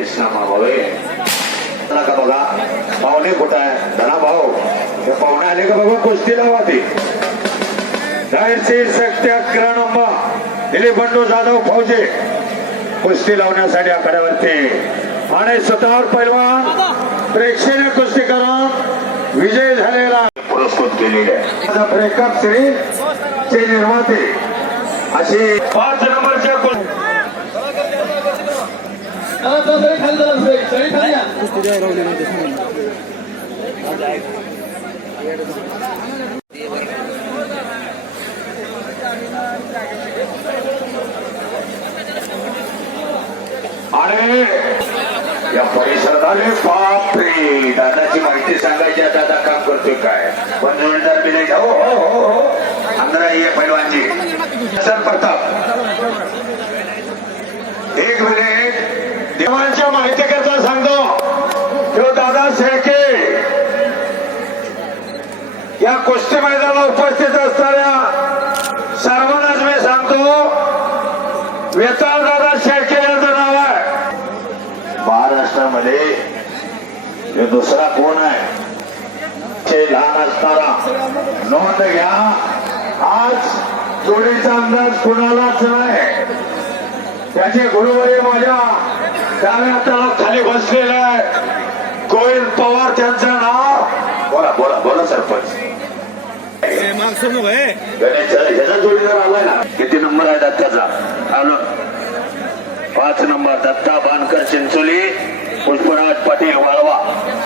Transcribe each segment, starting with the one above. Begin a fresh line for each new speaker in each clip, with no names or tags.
इस्लामाबावे बघा पाहुणे कुठं आहे धना भाऊ हे पाहुणे आले का बघा कुस्ती लावा ते जाहीरचे नंबर दिलीप बंडू जाधव फौजे कुस्ती लावण्यासाठी आकड्यावरती आणि स्वतःवर पैलवान प्रेक्षणीय कुस्ती करून विजय झालेला पुरस्कृत केलेले आहे. ब्रेकअप सिरीज चे निर्माते अशी पाच नंबरच्या आणि या. परिसरात आले बापरे दादाची माहिती सांगायची आता दादा काम करतोय काय? पण जोडीदार बी नाही हो हो हो हो. ये पैलवानजी. सर प्रताप. एक मिनिट. सर्वांच्या माहिती करता सांगतो. तो दादा शेळके. या कुस्ती मैदानाला उपस्थित असणाऱ्या सर्वांनाच मी सांगतो वेताळ दादा शेळके यांचं नाव आहे. महाराष्ट्रामध्ये हे दुसरा कोण आहे? ते लहान असताना नोंद घ्या. आज जोडीचा अंदाज कुणालाच नाही. त्याचे गुरुवरी माझ्या डाव्या हाताला खाली बसलेला आहे. गोविंद पवार त्यांचं नाव? बोला बोला बोला सरपंच. ह्याचा जोडीदार आलाय ना? किती नंबर आहे दत्ताचा? आलो पाच नंबर दत्ता बानकर चिंचोली पुष्पराज पाटील वाळवा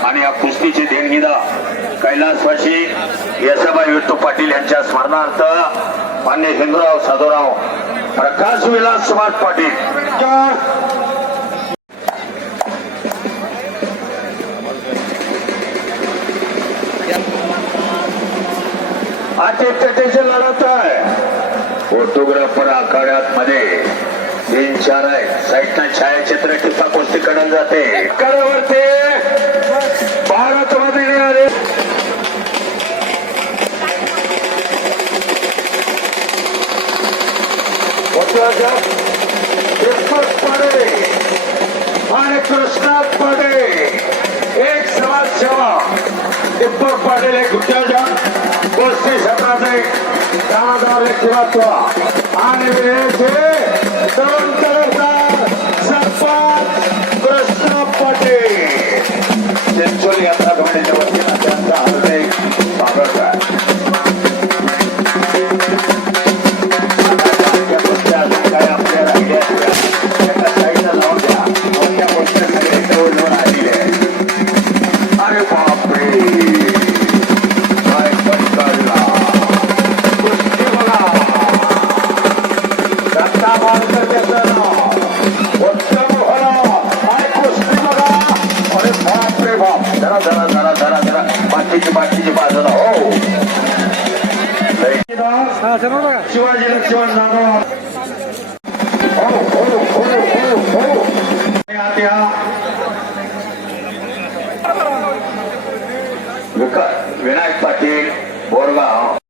आणि या कुस्तीचे देणगीदार कैलासवासी येसाबाई विठ्ठू पाटील यांच्या स्मरणार्थ मान्य हिंदूराव साधूराव प्रकाश विलास सुभाष पाटील. अटीतटीची लढत आहे फोटोग्राफर आखाड्यात मध्ये तीन चार आहे. साईडनं छायाचित्र टिप्पा कुस्ती कडून जाते. कडावरती भारत मध्ये आले दीपक आणि कृष्णा पाडे एक समाजसेवा दीपक पाटील एक গোষ্ঠী সেটাতে দানাদার একটি বাচ্চা আনবে जरा जरा जरा जरा जरा बाकीची बाकीची बाजूला हो. शिवाजी लक्ष्मण नाना हो हो हो हो हो.